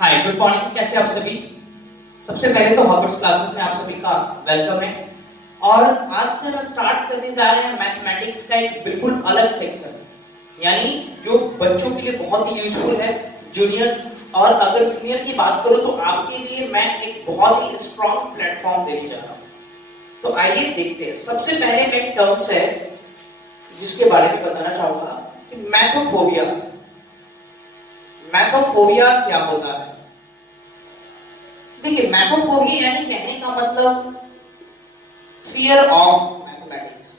हाय, good morning. कैसे आप सभी? सबसे पहले तो हॉबिट्स क्लासेस में आप सभी का वेलकम है। और आज से हम स्टार्ट करने जा रहे हैं मैथमेटिक्स का एक बिल्कुल अलग सेक्शन, यानी जो बच्चों के लिए बहुत ही यूजफुल है, जूनियर। और अगर सीनियर की बात करूं तो आपके लिए मैं एक बहुत ही स्ट्रॉन्ग प्लेटफॉर्म देने जा रहा हूं। तो आइए देखते हैं। सबसे पहले मेन टर्म्स है जिसके बारे में बताना चाहूंगा कि मैथोफोबिया। मैथोफोबिया क्या होता है? देखिए, मैथोफोबिया यानी कहने का मतलब fear of mathematics.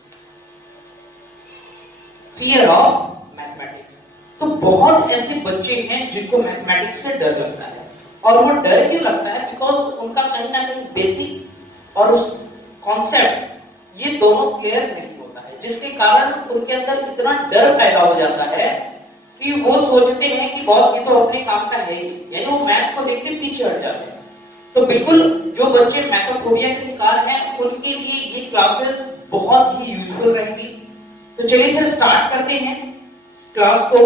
Fear of mathematics. तो बहुत ऐसे बच्चे हैं जिनको मैथमेटिक्स से डर लगता है। और वो डर क्यों लगता है? बिकॉज उनका कहीं ना कहीं बेसिक और उस कॉन्सेप्ट ये दोनों क्लियर नहीं होता है, जिसके कारण उनके अंदर इतना डर पैदा हो जाता है कि वो सोचते हैं कि बॉस ये तो अपने काम का है ही, यानी वो मैथ को देख के पीछे हट जाते हैं। तो बिल्कुल जो बच्चे मैथोफोबिया के शिकार हैं उनके लिए ये क्लासेस बहुत ही यूजफुल रहेंगी। तो चलिए फिर स्टार्ट करते हैं क्लास को।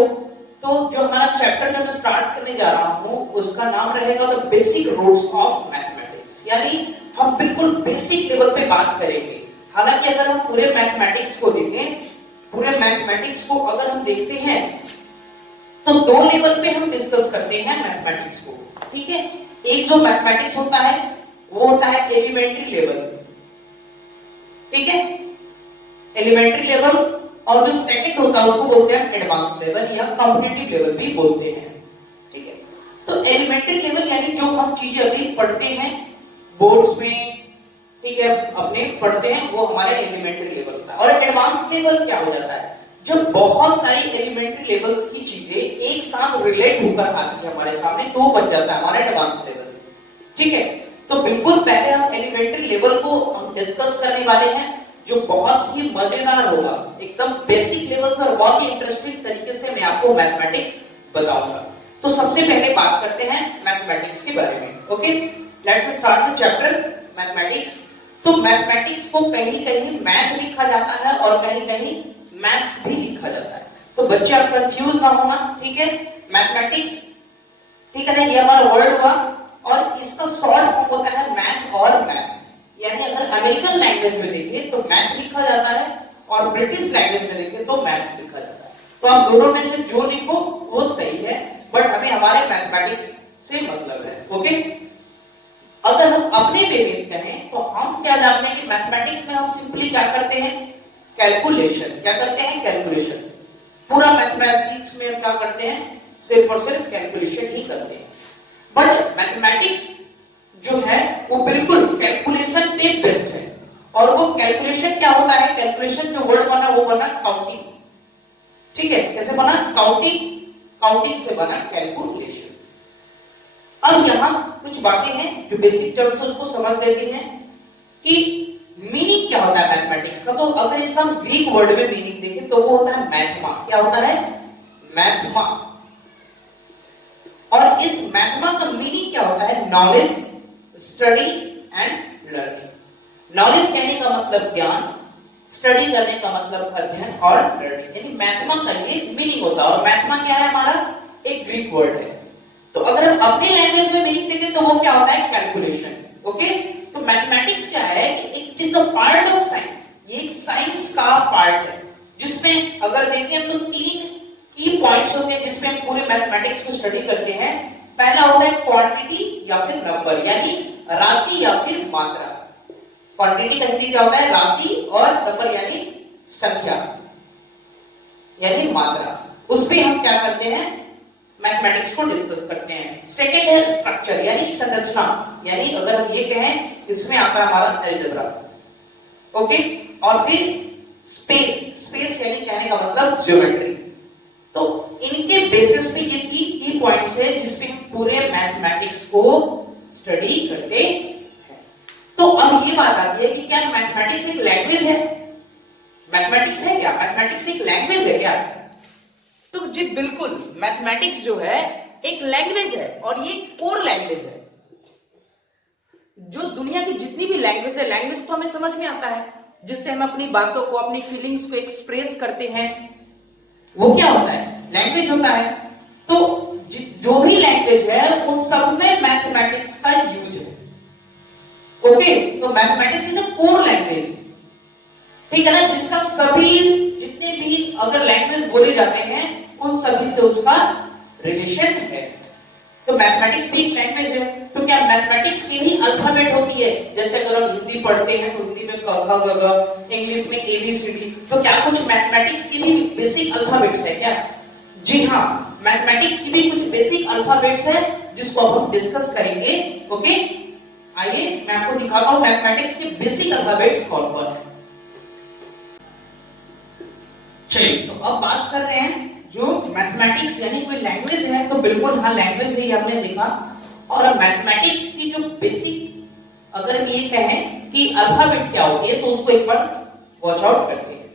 तो जो हमारा चैप्टर जो मैं स्टार्ट करने जा रहा हूं उसका नाम रहेगा the basic roots of mathematics, यानी हम बिल्कुल बेसिक लेवल पे बात करेंगे। हालांकि अगर हम पूरे मैथमेटिक्स को देखें, पूरे मैथमेटिक्स को अगर हम देखते हैं तो दो लेवल पे हम डिस्कस करते हैं मैथमेटिक्स को, ठीक है। एक जो मैथमेटिक्स होता है वो होता है एलिमेंट्री लेवल, ठीक है, एलिमेंट्री लेवल। और जो सेकंड होता है उसको बोलते हैं एडवांस लेवल या कॉम्पिटिटिव लेवल भी बोलते हैं, ठीक है। तो एलिमेंट्री लेवल यानी जो हम चीजें अभी पढ़ते हैं बोर्ड्स में, ठीक है, अपने पढ़ते हैं, वो हमारा एलिमेंट्री लेवल होता है। और एडवांस लेवल क्या हो जाता है? जब बहुत सारी एलिमेंट्री लेवल्स की चीजें एक साथ रिलेट होकर आती है हमारे सामने, तो बन जाता है हमारा एडवांस लेवल, ठीक है। तो बिल्कुल पहले हम एलिमेंट्री लेवल को हम डिस्कस करने वाले हैं, जो बहुत ही मजेदार होगा, एकदम बेसिक लेवल से और बहुत ही इंटरेस्टिंग तरीके से मैं आपको मैथमेटिक्स बताऊंगा। तो सबसे पहले बात करते हैं मैथमेटिक्स के बारे में। Okay, let's start the chapter mathematics. तो मैथमेटिक्स को कहीं कहीं मैथ लिखा जाता है और कहीं कहीं मैथ्स भी लिखा जाता है। तो बच्चे आप कंफ्यूज ना होना, ठीक है। मैथमेटिक्स, ठीक है ना, ये हमारा वर्ड हुआ और इसका शॉर्ट फॉर्म होता है मैथ और मैथ्स। यानी अगर अमेरिकन लैंग्वेज में देखें तो मैथ लिखा जाता है और ब्रिटिश लैंग्वेज में देखें तो मैथ्स लिखा जाता है। तो आप दोनों में से जो लिखो वो सही है, बट हमें हमारे मैथमेटिक्स से मतलब है। ओके, अगर हम अपने वे में कहें तो हम क्या जानते हैं कि मैथमेटिक्स में हम सिंपली क्या करते हैं? कैलकुलेशन। क्या करते हैं? कैलकुलेशन। पूरा मैथमेटिक्स में हम क्या करते हैं? सिर्फ और सिर्फ कैलकुलेशन ही करते हैं। बट मैथमेटिक्स जो है वो बिल्कुल कैलकुलेशन पे बेस्ड है। और वो कैलकुलेशन क्या होता है? कैलकुलेशन जो वर्ड बना वो बना काउंटिंग, ठीक है। कैसे बना? काउंटिंग। काउंटिंग से बना कैलकुलेशन। अब यहां कुछ बातें हैं जो बेसिक टर्म्स है उसको समझ लेते हैं कि मीनिंग क्या होता है मैथमेटिक्स का। तो अगर इसका हम ग्रीक वर्ड में मीनिंग देखें तो वो होता है मैथमा। क्या होता है? मैथमा। और इस मैथमा का मीनिंग क्या होता है? Knowledge, study and learning. Knowledge कहने का मतलब ज्ञान, स्टडी करने का मतलब अध्ययन और लर्निंग, यानी मैथमा का ये मीनिंग होता है। और मैथमा क्या है? हमारा एक ग्रीक वर्ड है। तो अगर हम अपने लैंग्वेज में मीनिंग देखें तो वो क्या होता है? कैलकुलेशन। ओके, तो मैथमेटिक्स क्या है कि it is a part of science. ये एक साइंस का पार्ट है जिसमें अगर देखें तो तीन की पॉइंट्स होते हैं जिसमें हम पूरे मैथमेटिक्स को स्टडी करते हैं। पहला होता है क्वांटिटी या फिर नंबर, यानी राशि या फिर मात्रा। क्वांटिटी का हिंदी क्या होता है? राशि। और नंबर यानी संख्या, यानी मात्रा। उस पे हम क्या करते हैं? मैथमेटिक्स को डिस्कस करते हैं। सेकंड है स्ट्रक्चर, यानी संरचना, यानी अगर हम ये कहें इसमें आता है हमारा अलजेब्रा। ओके, और फिर स्पेस। स्पेस यानी कहने का मतलब ज्योमेट्री। तो इनके बेसिस पे ये तीन की पॉइंट्स है जिसपे हम पूरे मैथमेटिक्स को स्टडी करते हैं। तो अब ये बात आती है कि क्या मैथमेटिक्स एक लैंग्वेज है? मैथमेटिक्स है क्या? मैथमेटिक्स एक लैंग्वेज है क्या? तो जी बिल्कुल, मैथमेटिक्स जो है एक लैंग्वेज है और ये कोर लैंग्वेज है। जो दुनिया की जितनी भी लैंग्वेज है, लैंग्वेज तो हमें समझ में आता है, जिससे हम अपनी बातों को, अपनी फीलिंग्स को एक्सप्रेस करते हैं, वो क्या होता है? लैंग्वेज होता है। तो जो भी लैंग्वेज है उन सब में मैथमेटिक्स का यूज है। ओके, तो mathematics is the core language, ठीक है ना, जिसका सभी जितने भी अगर लैंग्वेज बोले जाते हैं उन सभी से उसका रिलेशन है। तो मैथमेटिक्स भी एक लैंग्वेज है। तो क्या मैथमेटिक्स की भी अल्फाबेट होती है? जैसे अगर हम हिंदी पढ़ते हैं तो हिंदी में क ख ग घ, इंग्लिश में ए बी सी डी, तो क्या कुछ मैथमेटिक्स की भी बेसिक अल्फाबेट्स है क्या? जी हाँ, मैथमेटिक्स की भी कुछ बेसिक अल्फाबेट्स है जिसको अब हम डिस्कस करेंगे। ओके, आइए मैं आपको दिखाता हूं मैथमेटिक्स के बेसिक अल्फाबेट्स कौन कौन है। चलिए, तो अब बात कर रहे हैं जो मैथमेटिक्स यानी कोई लैंग्वेज है, तो बिल्कुल हाँ लैंग्वेज ही हमने देखा। और मैथमेटिक्स की जो बेसिक अगर हम ये कहें कि अल्फाबेट क्या होती है तो उसको एक बार वॉच आउट करते हैं।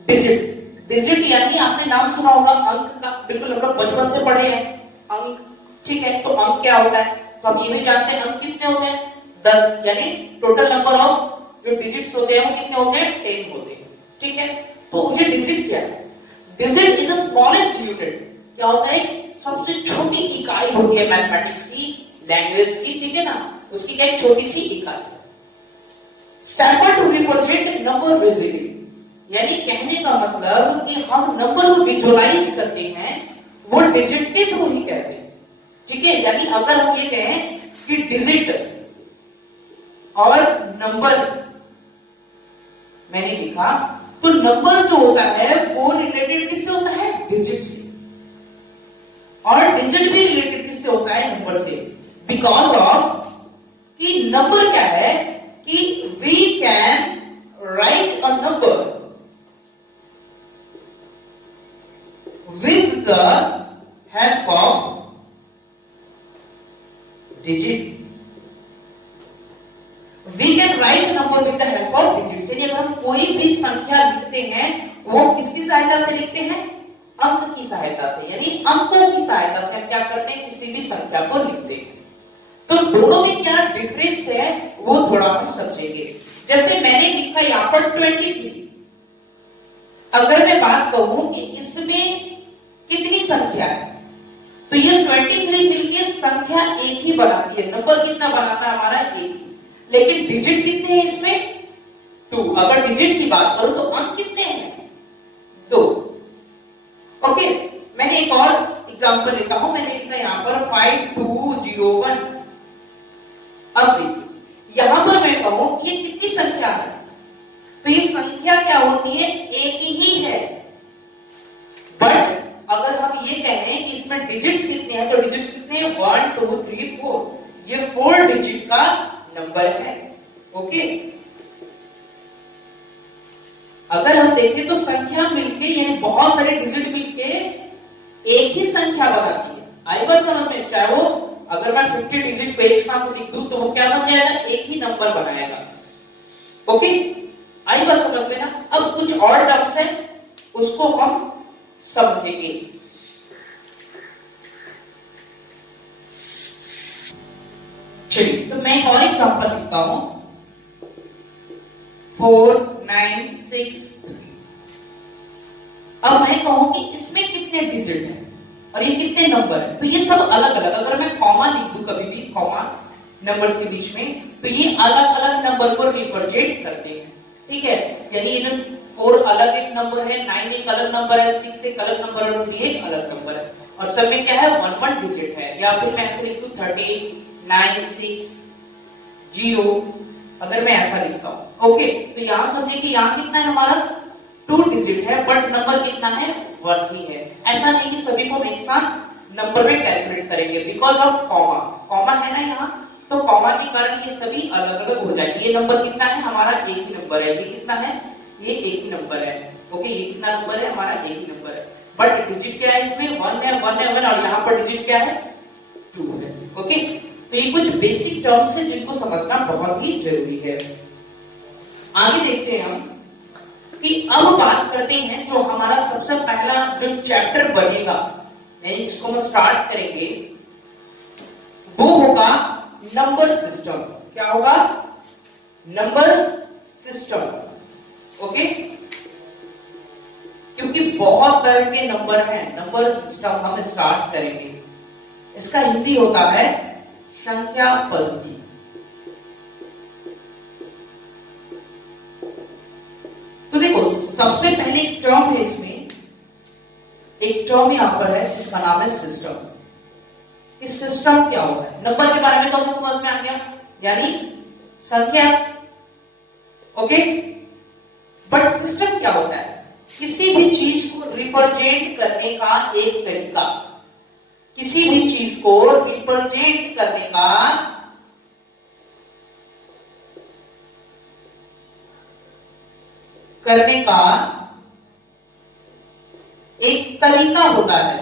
डिजिट, डिजिट यानी आपने नाम सुना होगा अंक का, बिल्कुल हम लोग बचपन से पढ़े हैं अंक, ठीक है। तो अंक क्या होता है? तो हम ये भी जानते हैं अंक कितने होते हैं, 10, यानी टोटल नंबर ऑफ जो डिजिट्स होते हैं वो कितने होते हैं, 10 होते हैं, ठीक है। तो ये डिजिट क्या है? Digit is the smallest unit, क्या होता है, सबसे छोटी इकाई होती है मैथमेटिक्स की लैंग्वेज की, ठीक है ना, उसकी क्या एक छोटी सी इकाई। Sample to represent number visually, यानी कहने का मतलब कि हम नंबर को विजुअलाइज करते हैं वो डिजिट के थ्रू ही कहते हैं, ठीक है। यानी अगर हम ये कहें कि डिजिट और नंबर मैंने लिखा, तो नंबर जो होता है वो रिलेटेड किससे होता है, डिजिट से, और डिजिट भी रिलेटेड किससे होता है, नंबर से। बिकॉज ऑफ कि नंबर क्या है कि we can write a number with the help of digit. We can write a number with the help of digits। यानी अगर हम कोई भी संख्या लिखते हैं वो किसकी सहायता से लिखते हैं, अंक की सहायता से, यानी अंकों की सहायता से हम क्या करते हैं, किसी भी संख्या को लिखते हैं। तो दोनों में क्या डिफरेंस है वो थोड़ा हम समझेंगे। जैसे मैंने लिखा यहां पर 23, अगर मैं बात कहूं कि इसमें कितनी संख्या है, तो ये 23 मिलकर संख्या एक ही बनाती है, नंबर कितना बनाता है हमारा, एक। लेकिन डिजिट कितने हैं इसमें, 2। अगर डिजिट की बात करूं तो अंक कितने हैं, 2। ओके, मैंने एक और एग्जांपल लेता हूं, मैंने लिखा यहां पर 5201। अब देखिए यहां पर मैं कहूं ये कितनी संख्या है, तो ये संख्या क्या होती है, एक ही है। बट अगर हम ये कहें कि इसमें डिजिट्स कितने हैं, तो डिजिट्स कितने हैं, 1 2 3 4, ये 4 डिजिट का नंबर है। ओके, अगर हम देखें तो संख्या मिलके यानी बहुत सारे डिजिट मिलके एक ही संख्या बनाती है। आई बात समझ में? चाहे वो अगर मैं 50 डिजिट को एक साथ लिख दूं तो वो क्या बन जाएगा, एक ही नंबर बनाएगा। ओके, आई बात समझ में ना? अब कुछ और टर्म्स है उसको हम समझेंगे। चलिए, तो मैं एक और एग्जांपल लिखता हूं, 4963। अब मैं कहूं कि इसमें कितने डिजिट हैं और ये कितने नंबर हैं, तो ये सब अलग अलग, अगर मैं कॉमा लिख दूं कभी भी, कॉमा नंबर्स के बीच में, तो ये अलग अलग नंबर को रिप्रेजेंट करते हैं, ठीक है। यानी ये जो 4 अलग एक नंबर है, 9 एक अलग नंबर है, 6 एक अलग नंबर है और 3 एक अलग नंबर है, और सब में क्या है, 1 डिजिट है। या फिर मैं ऐसे लिख दूं 13 9 6 0, अगर मैं ऐसा लिखता हूं। ओके, तो यहां समझिए कि यहां कितना है हमारा, 2 डिजिट है, बट नंबर कितना है, 1 ही है। ऐसा नहीं कि सभी को एक साथ नंबर में कैलकुलेट करेंगे, बिकॉज ऑफ कॉमा, कॉमा है ना यहाँ, तो कॉमा के कारण ये सभी अलग अलग हो जाएंगे। ये नंबर कितना है हमारा, एक ही नंबर है, ये कितना है, ये एक ही नंबर है। ओके, ये कितना नंबर है हमारा, एक ही नंबर है, बट डिजिट क्या है इसमें, 1 है, 1 है 1, और यहाँ पर डिजिट क्या है, 2 है। ओके, तो ये कुछ बेसिक टर्म्स हैं जिनको समझना बहुत ही जरूरी है। आगे देखते हैं हम कि अब बात करते हैं जो हमारा सबसे पहला जो चैप्टर बनेगा, यानी जिसको हम स्टार्ट करेंगे, वो होगा नंबर सिस्टम। क्या होगा, नंबर सिस्टम। ओके, क्योंकि बहुत तरह के नंबर हैं, नंबर सिस्टम हम स्टार्ट करेंगे। इसका हिंदी होता है संख्या पद्धति। तो देखो सबसे पहले एक टर्म है इसमें, एक टर्म यहां पर है जिसका नाम है सिस्टम। इस सिस्टम क्या होता है? नंबर के बारे में तो आपको समझ में आ गया, यानी संख्या, ओके। बट सिस्टम क्या होता है? किसी भी चीज को रिप्रेजेंट करने का एक तरीका, किसी भी चीज को रिप्रेजेंट करने का एक तरीका होता है।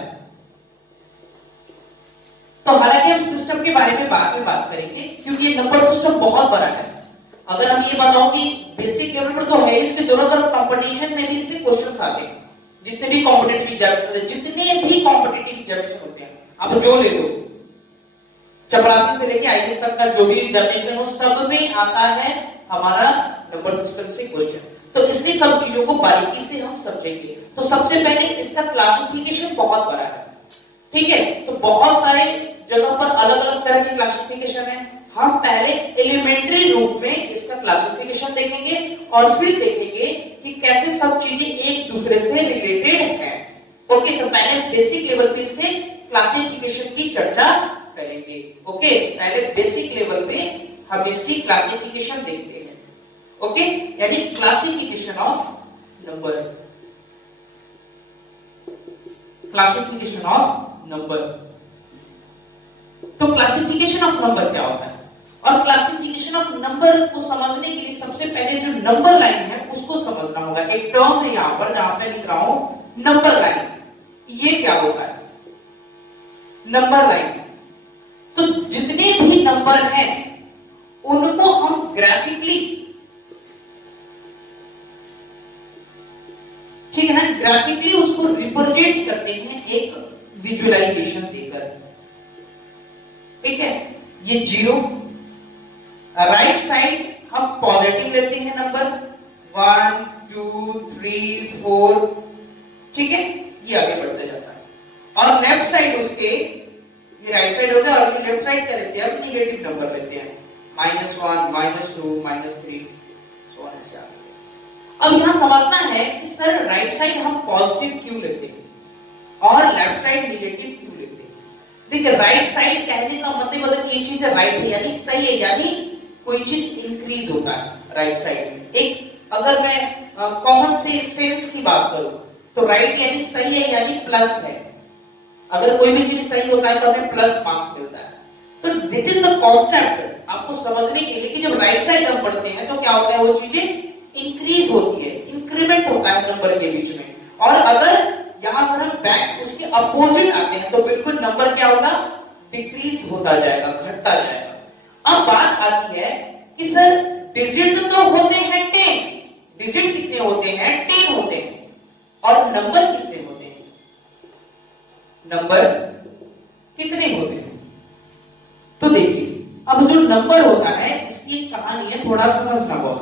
तो हालांकि हम सिस्टम के बारे में बाद में बात करेंगे, क्योंकि ये नंबर सिस्टम बहुत बड़ा है। अगर हम ये बताओ कि बेसिक लेवल पर तो है इसकी जरूरत, और कंपटीशन में भी इसके क्वेश्चंस आते हैं। जितने भी कॉम्पिटिटिव एग्जामिनेशन होते हैं, आप जो ले लो, चपरासी से लेके आईएएस तक का जो भी एग्जामिनेशन हो, सब में आता है हमारा नंबर सिस्टम से क्वेश्चन। तो इसलिए सब चीजों को बारीकी से हम समझेंगे। तो सबसे पहले इसका क्लासिफिकेशन बहुत बड़ा है, ठीक है। तो बहुत सारे जगह पर अलग अलग तरह की क्लासिफिकेशन है। हम पहले एलिमेंट्री रूप में इसका क्लासिफिकेशन देखेंगे और फिर देखेंगे कि कैसे सब चीजें एक दूसरे से रिलेटेड है। ओके, तो पहले बेसिक लेवल पे इसके क्लासिफिकेशन की चर्चा करेंगे। ओके, पहले बेसिक लेवल पे हम इसकी क्लासिफिकेशन देखते हैं। ओके, यानी classification of number, classification of number. तो क्लासिफिकेशन ऑफ नंबर क्या होता है? और क्लासिफिकेशन ऑफ नंबर को समझने के लिए सबसे पहले जो नंबर लाइन है उसको समझना होगा। एक टर्म है यहां पर जहां मैं लिख रहा हूं नंबर लाइन, ये क्या होता है? नंबर लाइन, तो जितने भी नंबर हैं उनको हम ग्राफिकली, ठीक है ना, ग्राफिकली उसको रिप्रेजेंट करते हैं एक विजुअलाइजेशन देकर, ठीक है। ये 0, राइट साइड हम पॉजिटिव लेते हैं नंबर 1 2 3 4, ठीक है, ये आगे बढ़ता जाता है। और लेफ्ट साइड उसके, ये राइट साइड हो गया, और ये लेफ्ट साइड क्या लेते हैं? हम नेगेटिव नंबर लेते हैं, -1 -2 -3 सो ऑन ऐसे आगे। अब यहां समझना है कि सर राइट साइड हम पॉजिटिव क्यों लेते हैं और लेफ्ट साइड नेगेटिव क्यों लेते हैं? देखिए राइट साइड कहने का मतलब अगर ये चीज राइट है यानी सही है, यानी कोई चीज इंक्रीज होता है राइट साइड में। एक अगर मैं कॉमन से सेंस की बात करूं तो राइट यानी सही है, यानी प्लस है। अगर कोई भी चीज सही होता है तो हमें प्लस मार्क्स मिलता है। तो दिस इज द कॉन्सेप्ट आपको समझने के लिए कि जब राइट साइड हम पढ़ते हैं तो क्या होता है, वो चीजें इंक्रीज होती है, इंक्रीमेंट होता है नंबर के बीच में। और अगर यहां पर हम बैक उसके अपोजिट आते हैं तो बिल्कुल नंबर क्या होगा? डिक्रीज होता जाएगा, घटता जाएगा। अब बात आती है कि सर डिजिट तो होते हैं 10, डिजिट कितने होते हैं? 10 होते हैं। और नंबर कितने होते हैं? नंबर कितने होते हैं? तो देखिए अब जो नंबर होता है इसकी एक कहानी है, थोड़ा समझना बॉस।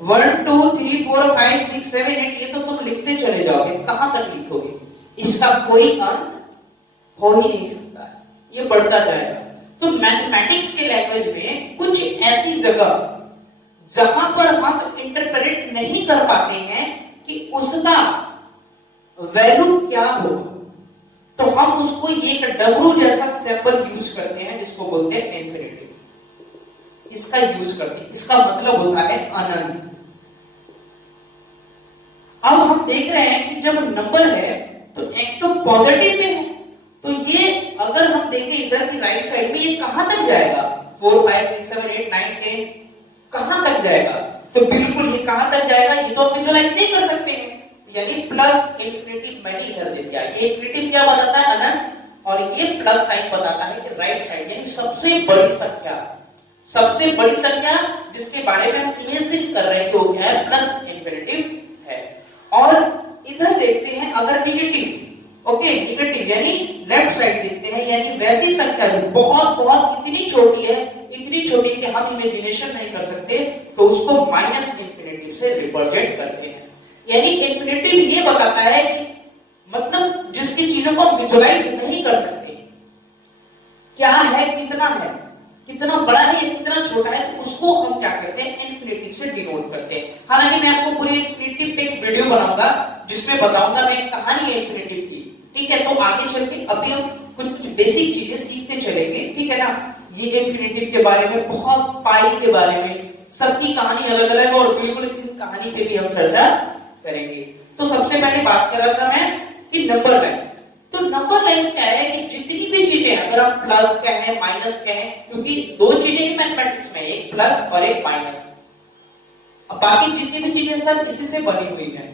1 2 3 4 5 6 7 8 ये तो तुम लिखते चले जाओगे, कहां तक लिखोगे? इसका कोई अंत हो ही नहीं सकता है, ये बढ़ता जाएगा। तो मैथमेटिक्स के लैंग्वेज में कुछ ऐसी जगह जहां पर हम इंटरप्रेट नहीं कर पाते हैं कि उसका वैल्यू क्या होगा, तो हम उसको ये एक डब्लू जैसा सिंबल यूज करते हैं जिसको बोलते हैं इंफिनिटी। इसका यूज करते हैं, इसका मतलब होता है अनंत। अब हम देख रहे हैं कि जब नंबर है तो एक तो पॉजिटिव में है, तो ये अगर हम देखें इधर की राइट साइड में ये कहां तक जाएगा? 4 5 6 7 8 9 10 कहां तक जाएगा? तो बिल्कुल ये कहां तक जाएगा ये तो हम विजुअलाइज नहीं कर सकते हैं, यानी प्लस इंफिनिटी मैंने इधर दे दिया। ये इंफिनिटी क्या बताता है? अनंत। और ये प्लस साइन बताता है कि राइट साइड यानी सबसे बड़ी संख्या, सबसे बड़ी संख्या जिसके बारे में हम इमेजिन कर रहे हैं कि वो क्या है? प्लस इंफिनिटी है। और इधर देखते हैं अगर निगेटिव, ओके निगेटिव यानी लेफ्ट साइड देखते हैं, यानी वैसी संख्या जो बहुत बहुत इतनी छोटी है, इतनी छोटी कि हम इमेजिनेशन नहीं कर सकते, तो उसको माइनस इंफिनिटी से रिप्रेजेंट करते हैं। यानी इंफिनिटी ये बताता है कि मतलब जिसकी चीजों को हम विजुअलाइज नहीं कर सकते, क्या है, कितना बड़ा है, कितना छोटा है, तो उसको हम क्या करते हैं, इन्फिनिटिव से डिनोट करते हैं। हालांकि मैं आपको पूरी इन्फिनिटिव पे एक वीडियो बनाऊंगा जिसमें बताऊंगा मैं कहानी है इन्फिनिटिव की, ठीक है। तो आगे चल के अभी हम कुछ बेसिक चीजें सीखते चलेंगे, ठीक है ना। ये इन्फिनिटिव के बारे में, बहुत पाई के बारे में, सबकी कहानी अलग अलग और बिल्कुल कहानी पे भी हम चर्चा करेंगे। तो सबसे पहले बात कर रहा था मैं कि नंबर लाइंस। तो नंबर लाइंस क्या है कि जितनी भी चीजें, अगर हम प्लस कहें माइनस कहें, क्योंकि दो चीजें हैं मैथमेटिक्स में, एक प्लस और एक माइनस, अब बाकी जितनी भी चीजें सब इसी से बनी हुई है,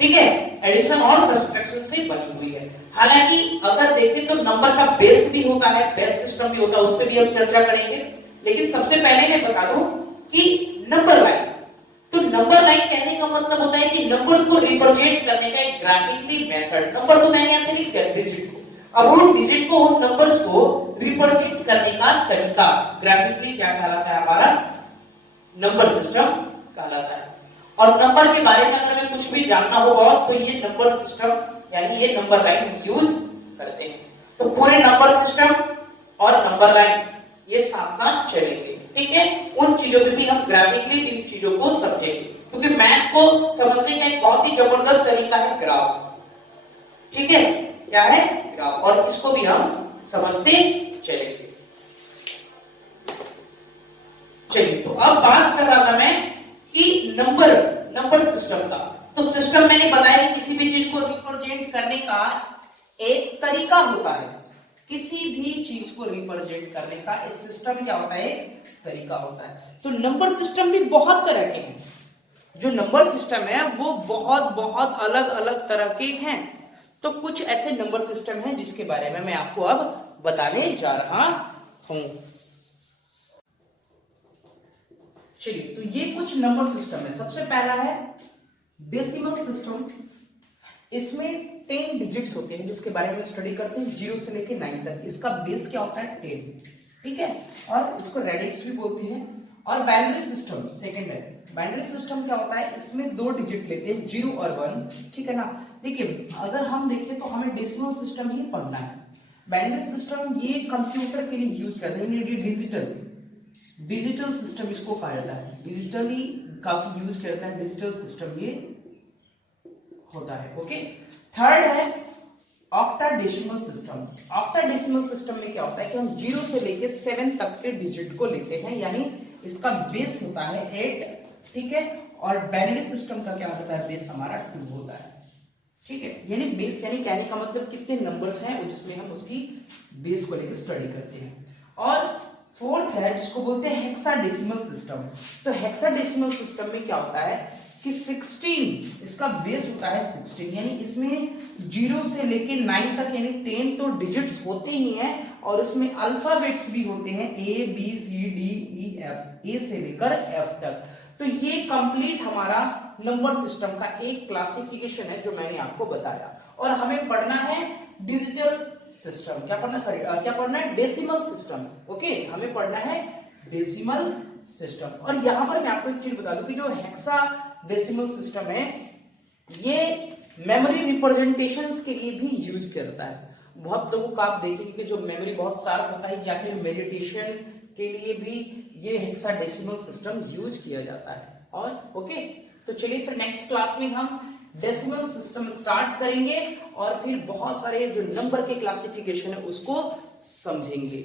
ठीक है, एडिशन और सब्सट्रैक्शन से बनी हुई है। हालांकि अगर देखें तो नंबर का बेस भी होता है, बेस सिस्टम भी होता है, उस पर भी हम चर्चा करेंगे। लेकिन सबसे पहले मैं बता दूं कि नंबर लाइन, तो नंबर लाइन कहने का मतलब होता है कि नंबर्स को रिप्रेजेंट करने का एक ग्राफिकली मेथड। नंबर को मैंने ऐसे लिख दिया डिजिट को, अब उन डिजिट को, उन नंबर्स को रिप्रेजेंट करने का तरीका ग्राफिकली क्या कहलाता है, हमारा नंबर सिस्टम कहलाता है। और नंबर के बारे में अगर हमें कुछ भी जानना हो बॉस, तो ये नंबर सिस्टम यानी ये नंबर लाइन हम यूज करते हैं। तो पूरे नंबर सिस्टम और नंबर लाइन ये साथ साथ चलेंगे, ठीक है। उन चीजों पे भी हम ग्राफिकली इन चीजों को समझेंगे, क्योंकि मैथ को समझने का एक बहुत ही जबरदस्त तरीका है ग्राफ, ठीक है, क्या है, ग्राफ, और इसको भी हम समझते चलेंगे। चलिए, तो अब बात कर रहा था मैं कि नंबर सिस्टम का। तो सिस्टम मैंने बताया कि किसी भी चीज को रिप्रेजेंट करने का एक तरीका होता है, किसी भी चीज को रिप्रेजेंट करने का एक सिस्टम क्या होता है, एक तरीका होता है। तो नंबर सिस्टम भी बहुत तरह के हैं, जो नंबर सिस्टम है वो बहुत बहुत अलग अलग तरह के हैं। तो कुछ ऐसे नंबर सिस्टम हैं जिसके बारे में मैं आपको अब बताने जा रहा हूं। चलिए, तो ये कुछ नंबर सिस्टम है। सबसे पहला है डेसिमल सिस्टम। इसमें 10 डिजिट्स होते हैं जिसके बारे में स्टडी करते हैं, 0 से लेके 9 तक। इसका बेस क्या होता है, 10, ठीक है, और इसको रेडिक्स भी बोलते हैं। और बाइनरी सिस्टम सेकंड है। बाइनरी सिस्टम क्या होता है, इसमें 2 डिजिट लेते हैं, 0 और 1, ठीक है ना। देखिए, अगर हम देखें तो हमें डेसिमल सिस्टम ही पढ़ना है। बाइनरी सिस्टम ये कंप्यूटर के लिए यूज करते हैं, ये डिजिटल सिस्टम इसको कहा जाता है, डिजिटली काफी यूज करता है, डिजिटल सिस्टम ये होता है, ओके। थर्ड है ऑक्टाडेसिमल सिस्टम। ऑक्टाडेसिमल सिस्टम में क्या होता है कि हम 0 से लेके 7 तक के डिजिट को लेते हैं, यानी इसका बेस होता है 8, ठीक है। और बाइनरी सिस्टम का क्या होता है, बेस हमारा 2 होता है, ठीक है। यानी बेस यानी कहने का मतलब कितने नंबर्स हैं जिसमें हम उसकी बेस को लेकर स्टडी करते हैं। और फोर्थ है जिसको बोलते हैं हेक्साडेसिमल सिस्टम। तो हेक्साडेसिमल सिस्टम में क्या होता है कि 16 इसका बेस होता है 16, यानी इसमें 0 से लेके 9 तक यानी 10 तो डिजिट्स होते ही हैं, और इसमें अल्फाबेट्स भी होते हैं A B C D E F, ए से लेकर F तक। तो ये कंप्लीट हमारा नंबर सिस्टम का एक क्लासिफिकेशन है जो मैंने आपको बताया। और हमें पढ़ना है डिजिटल सिस्टम, क्या पढ़ना है, डेसिमल सिस्टम, ओके। हमें पढ़ना है डेसिमल सिस्टम। और यहां पर मैं आपको एक चीज बता दूं कि जो हेक्साडेसिमल सिस्टम है ये मेमोरी रिप्रेजेंटेशंस के लिए भी यूज करता है। बहुत लोगों का आप देखेंगे कि जो मेमोरी बहुत शार्प होता है, या फिर मेडिटेशन के लिए भी ये हेक्साडेसिमल सिस्टम यूज किया जाता है। और ओके, तो चलिए फिर नेक्स्ट क्लास में हम डेसिमल सिस्टम स्टार्ट करेंगे और फिर बहुत सारे जो नंबर के क्लासिफिकेशन है उसको समझेंगे।